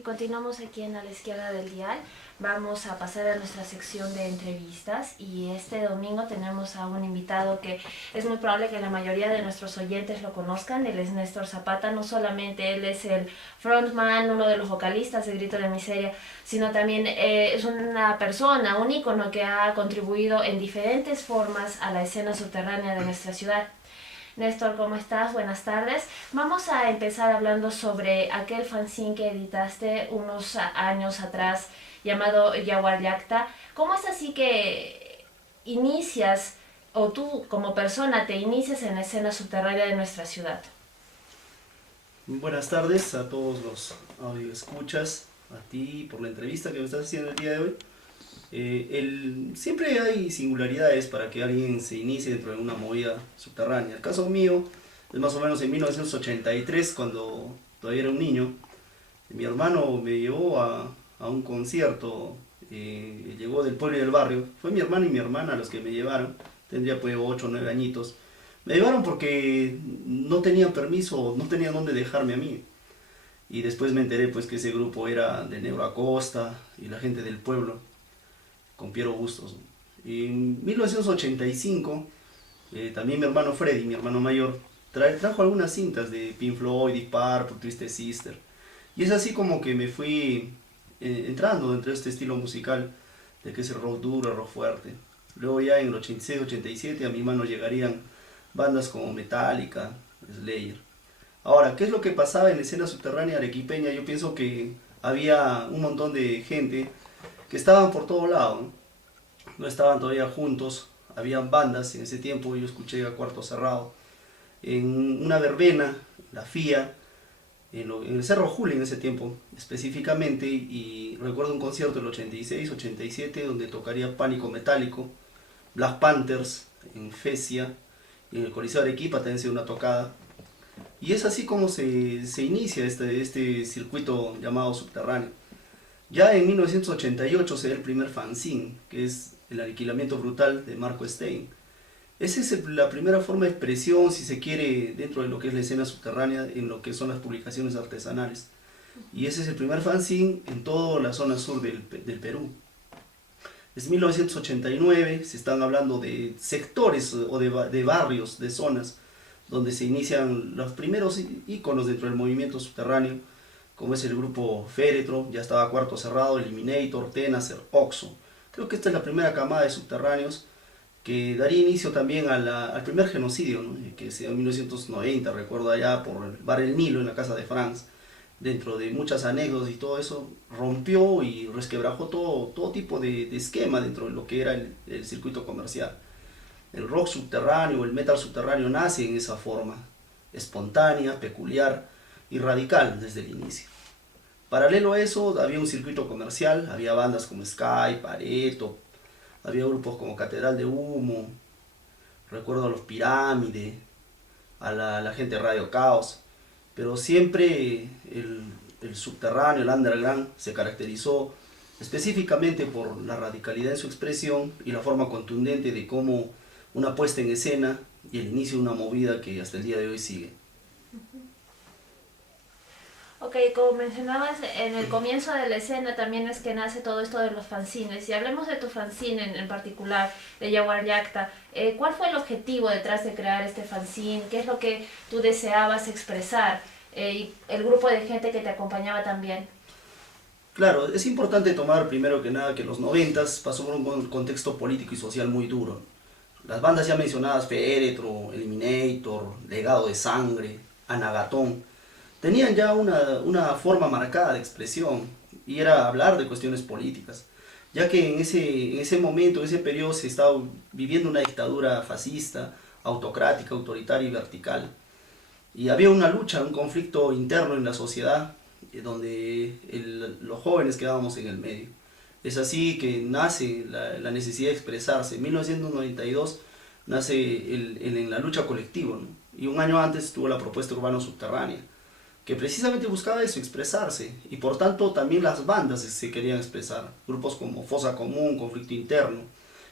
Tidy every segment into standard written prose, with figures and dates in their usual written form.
Y continuamos aquí en A la Izquierda del Dial. Vamos a pasar a nuestra sección de entrevistas y este domingo tenemos a un invitado que es muy probable que la mayoría de nuestros oyentes lo conozcan. Él es Néstor Zapata. No solamente él es el frontman, uno de los vocalistas de Grito de Miseria, sino también es una persona, un ícono que ha contribuido en diferentes formas a la escena subterránea de nuestra ciudad. Néstor, ¿cómo estás? Buenas tardes. Vamos a empezar hablando sobre aquel fanzine que editaste unos años atrás llamado Yaguar Yacta. ¿Cómo es así que inicias, o tú como persona te inicias en la escena subterránea de nuestra ciudad? Buenas tardes a todos los audioescuchas, a ti por la entrevista que me estás haciendo el día de hoy. Siempre hay singularidades para que alguien se inicie dentro de una movida subterránea. El caso mío es más o menos en 1983, cuando todavía era un niño. Mi hermano me llevó a un concierto, llegó del pueblo y del barrio. Fue mi hermano y mi hermana los que me llevaron, tendría pues 8 o 9 añitos. Me llevaron porque no tenían permiso, no tenían dónde dejarme a mí. Y después me enteré pues que ese grupo era de Negro Acosta y la gente del pueblo, con Piero Bustos. Y en 1985, también mi hermano Freddy, mi hermano mayor, trajo algunas cintas de Pink Floyd, Deep Purple, Twisted Sister. Y es así como que me fui entrando dentro de este estilo musical, de que es el rock duro, el rock fuerte. Luego ya en el 86-87 a mi mano llegarían bandas como Metallica, Slayer. Ahora, ¿qué es lo que pasaba en la escena subterránea arequipeña? Yo pienso que había un montón de gente que estaban por todo lado, ¿no? No estaban todavía juntos, habían bandas en ese tiempo. Yo escuché a Cuarto Cerrado en una verbena, la FIA, en el Cerro Juli en ese tiempo específicamente, y recuerdo un concierto del 86-87 donde tocaría Pánico Metálico, Black Panthers en Fesia, y en el Coliseo de Arequipa también se dio una tocada. Y es así como se inicia este circuito llamado subterráneo. Ya en 1988 se da el primer fanzine, que es El Aniquilamiento Brutal de Marco Stein. Esa es la primera forma de expresión, si se quiere, dentro de lo que es la escena subterránea, en lo que son las publicaciones artesanales. Y ese es el primer fanzine en toda la zona sur del Perú. Es 1989, se están hablando de sectores o de barrios, de zonas, donde se inician los primeros íconos dentro del movimiento subterráneo, como es el grupo Féretro, ya estaba Cuarto Cerrado, Eliminator, Tenacer, Oxo. Creo que esta es la primera camada de subterráneos que daría inicio también al primer genocidio, ¿no? Que se dio en 1990, recuerdo allá por el bar El Nilo, en la casa de Franz. Dentro de muchas anécdotas y todo eso, rompió y resquebrajó todo tipo de esquema dentro de lo que era el circuito comercial. El rock subterráneo, el metal subterráneo nace en esa forma, espontánea, peculiar y radical desde el inicio. Paralelo a eso, había un circuito comercial, había bandas como Sky, Pareto, había grupos como Catedral de Humo, recuerdo a los Pirámide, a la gente de Radio Caos, pero siempre el subterráneo, el underground, se caracterizó específicamente por la radicalidad en su expresión y la forma contundente de cómo una puesta en escena y el inicio de una movida que hasta el día de hoy sigue. Ok, como mencionabas, en el comienzo de la escena también es que nace todo esto de los fanzines. Y hablemos de tu fanzine en particular, de Yaguar Yacta. ¿Cuál fue el objetivo detrás de crear este fanzine? ¿Qué es lo que tú deseabas expresar? Y el grupo de gente que te acompañaba también. Claro, es importante tomar primero que nada que los 90s pasó por un contexto político y social muy duro. Las bandas ya mencionadas, Féretro, Eliminator, Legado de Sangre, Anagatón, tenían ya una forma marcada de expresión, y era hablar de cuestiones políticas, ya que en ese momento, en ese periodo, se estaba viviendo una dictadura fascista, autocrática, autoritaria y vertical. Y había una lucha, un conflicto interno en la sociedad, donde los jóvenes quedábamos en el medio. Es así que nace la necesidad de expresarse. En 1992 nace en la lucha colectiva, ¿no? Y un año antes estuvo la propuesta urbano subterránea, que precisamente buscaba eso, expresarse, y por tanto también las bandas se querían expresar. Grupos como Fosa Común, Conflicto Interno,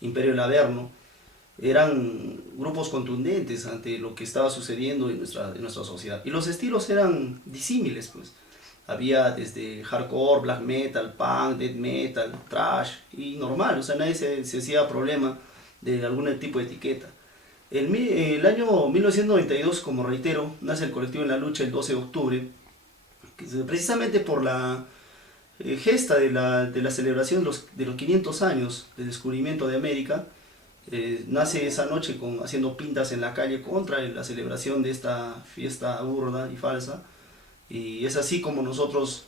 Imperio del Averno, eran grupos contundentes ante lo que estaba sucediendo en nuestra sociedad. Y los estilos eran disímiles, pues. había desde hardcore, black metal, punk, death metal, thrash, y normal, o sea, nadie se hacía problema de algún tipo de etiqueta. El año 1992, como reitero, nace el colectivo En la Lucha el 12 de octubre, precisamente por la gesta de la celebración de los 500 años del descubrimiento de América. Nace esa noche haciendo pintas en la calle contra la celebración de esta fiesta burda y falsa, y es así como nosotros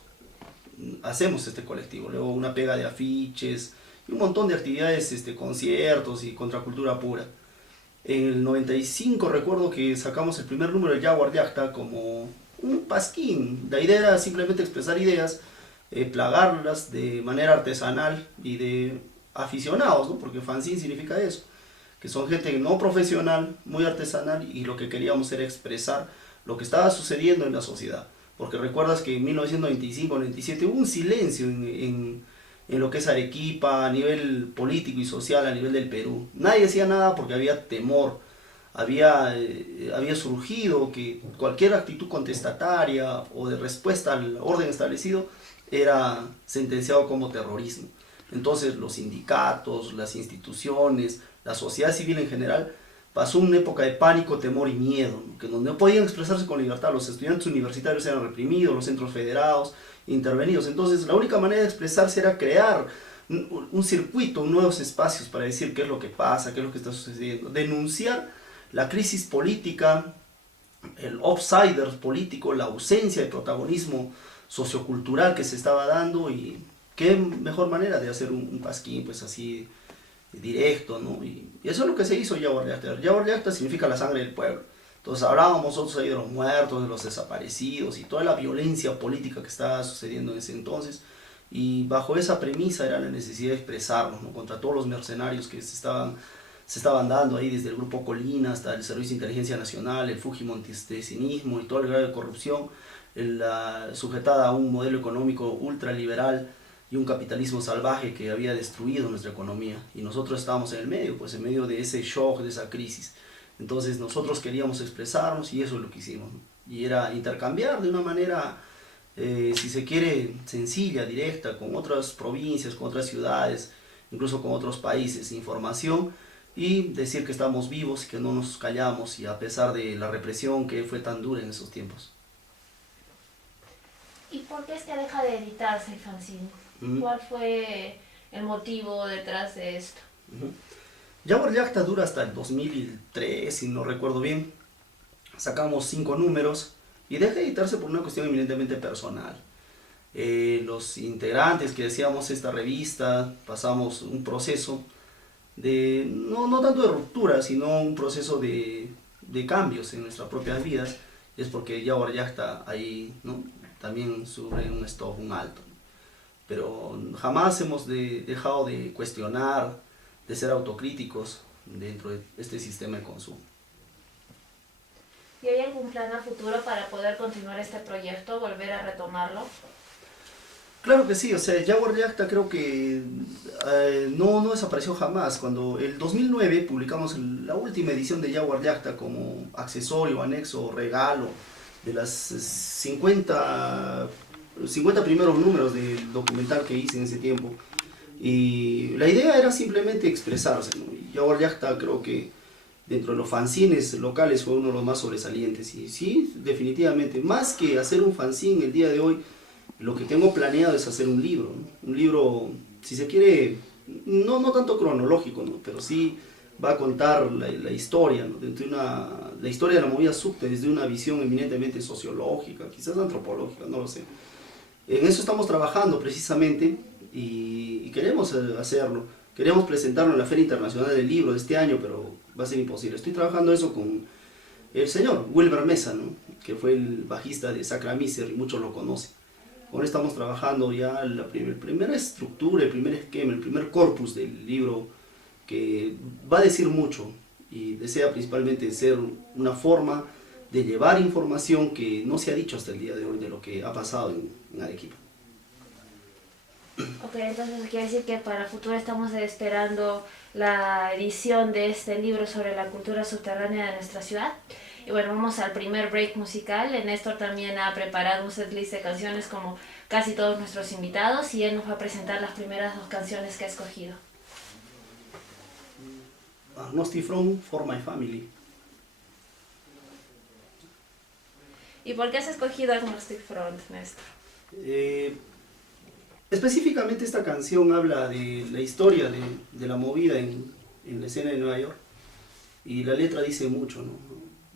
hacemos este colectivo. Luego una pega de afiches y un montón de actividades, conciertos y contracultura pura. En el 95 recuerdo que sacamos el primer número de Jaguar Yacta como un pasquín. La idea era simplemente expresar ideas, plagarlas de manera artesanal y de aficionados, ¿no? Porque fanzine significa eso, que son gente no profesional, muy artesanal, y lo que queríamos era expresar lo que estaba sucediendo en la sociedad. Porque recuerdas que en 1995-97 hubo un silencio en lo que es Arequipa, a nivel político y social, a nivel del Perú. Nadie decía nada porque había temor, había surgido que cualquier actitud contestataria o de respuesta al orden establecido era sentenciado como terrorismo. Entonces los sindicatos, las instituciones, la sociedad civil en general pasó una época de pánico, temor y miedo, ¿no? Que donde no podían expresarse con libertad. Los estudiantes universitarios eran reprimidos, los centros federados intervenidos. Entonces la única manera de expresarse era crear un circuito, nuevos espacios para decir qué es lo que pasa, qué es lo que está sucediendo, denunciar la crisis política, el outsider político, la ausencia de protagonismo sociocultural que se estaba dando. Y qué mejor manera de hacer un pasquín pues así directo, ¿no? Y eso es lo que se hizo. Jaguar Yacta. Jaguar Yacta significa la sangre del pueblo. Entonces hablábamos nosotros ahí de los muertos, de los desaparecidos y toda la violencia política que estaba sucediendo en ese entonces. Y bajo esa premisa era la necesidad de expresarnos, ¿no? Contra todos los mercenarios que se estaban dando ahí, desde el Grupo Colina hasta el Servicio de Inteligencia Nacional, el Fujimontesinismo y todo el grado de corrupción, sujetada a un modelo económico ultraliberal y un capitalismo salvaje que había destruido nuestra economía. Y nosotros estábamos en el medio, pues en medio de ese shock, de esa crisis. Entonces nosotros queríamos expresarnos y eso es lo que hicimos, ¿no? Y era intercambiar de una manera, si se quiere, sencilla, directa, con otras provincias, con otras ciudades, incluso con otros países, información, y decir que estamos vivos y que no nos callamos, y a pesar de la represión que fue tan dura en esos tiempos. ¿Y por qué es que deja de editarse el fanzine? ¿Cuál fue el motivo detrás de esto? Jaguar Yacta dura hasta el 2003, si no recuerdo bien. Sacamos 5 números y deja de editarse por una cuestión eminentemente personal. Los integrantes que hacíamos esta revista pasamos un proceso de, no tanto de ruptura, sino un proceso de cambios en nuestras propias vidas. Es porque Jaguar Yacta ahí, ¿no? También sube un stop, un alto. Pero jamás hemos dejado de cuestionar, de ser autocríticos dentro de este sistema de consumo. ¿Y hay algún plan a futuro para poder continuar este proyecto, volver a retomarlo? Claro que sí, o sea, Jaguar Yacta creo que no desapareció jamás. Cuando el 2009 publicamos la última edición de Jaguar Yacta como accesorio, anexo, regalo de las 50 primeros números del documental que hice en ese tiempo. Y la idea era simplemente expresarse, ¿no? Y Jaguar Yacta creo que dentro de los fanzines locales fue uno de los más sobresalientes. Y sí, definitivamente, más que hacer un fanzine el día de hoy, lo que tengo planeado es hacer un libro, ¿no? Un libro, si se quiere, no tanto cronológico, ¿no? Pero sí va a contar la historia, ¿no? La historia de la movida subte desde una visión eminentemente sociológica, quizás antropológica, no lo sé. En eso estamos trabajando precisamente y queremos hacerlo. Queremos presentarlo en la Feria Internacional del Libro de este año, pero va a ser imposible. Estoy trabajando eso con el señor Wilmer Mesa, ¿no? Que fue el bajista de Sacra Miser y muchos lo conocen. Ahora estamos trabajando ya la primera estructura, el primer esquema, el primer corpus del libro, que va a decir mucho y desea principalmente ser una forma de llevar información que no se ha dicho hasta el día de hoy de lo que ha pasado en Arequipa. Ok, entonces quiere decir que para el futuro estamos esperando la edición de este libro sobre la cultura subterránea de nuestra ciudad. Y bueno, vamos al primer break musical. Néstor también ha preparado un setlist de canciones como casi todos nuestros invitados y él nos va a presentar las primeras dos canciones que ha escogido. Agnostic Front, For My Family. ¿Y por qué has escogido Agnostic Front, Néstor? Específicamente esta canción habla de la historia de la movida en la escena de Nueva York, y la letra dice mucho, ¿no?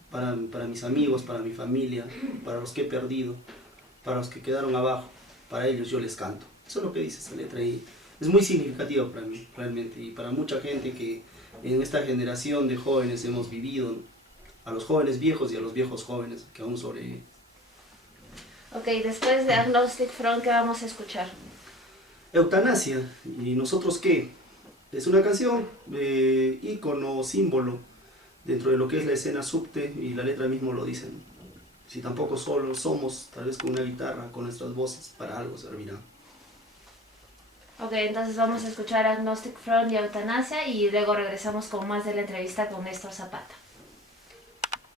Para mis amigos, para mi familia, para los que he perdido, para los que quedaron abajo, para ellos yo les canto. Eso es lo que dice esta letra y es muy significativo para mí, realmente, y para mucha gente que en esta generación de jóvenes hemos vivido, ¿no? A los jóvenes viejos y a los viejos jóvenes que aún sobreviven. Ok, después de Agnostic Front, ¿qué vamos a escuchar? Eutanasia, ¿y nosotros qué? Es una canción, ícono, símbolo dentro de lo que es la escena subte, y la letra mismo lo dice, ¿no? Si tampoco solo somos, tal vez con una guitarra, con nuestras voces, para algo servirá. Ok, entonces vamos a escuchar Agnostic Front y Eutanasia y luego regresamos con más de la entrevista con Néstor Zapata.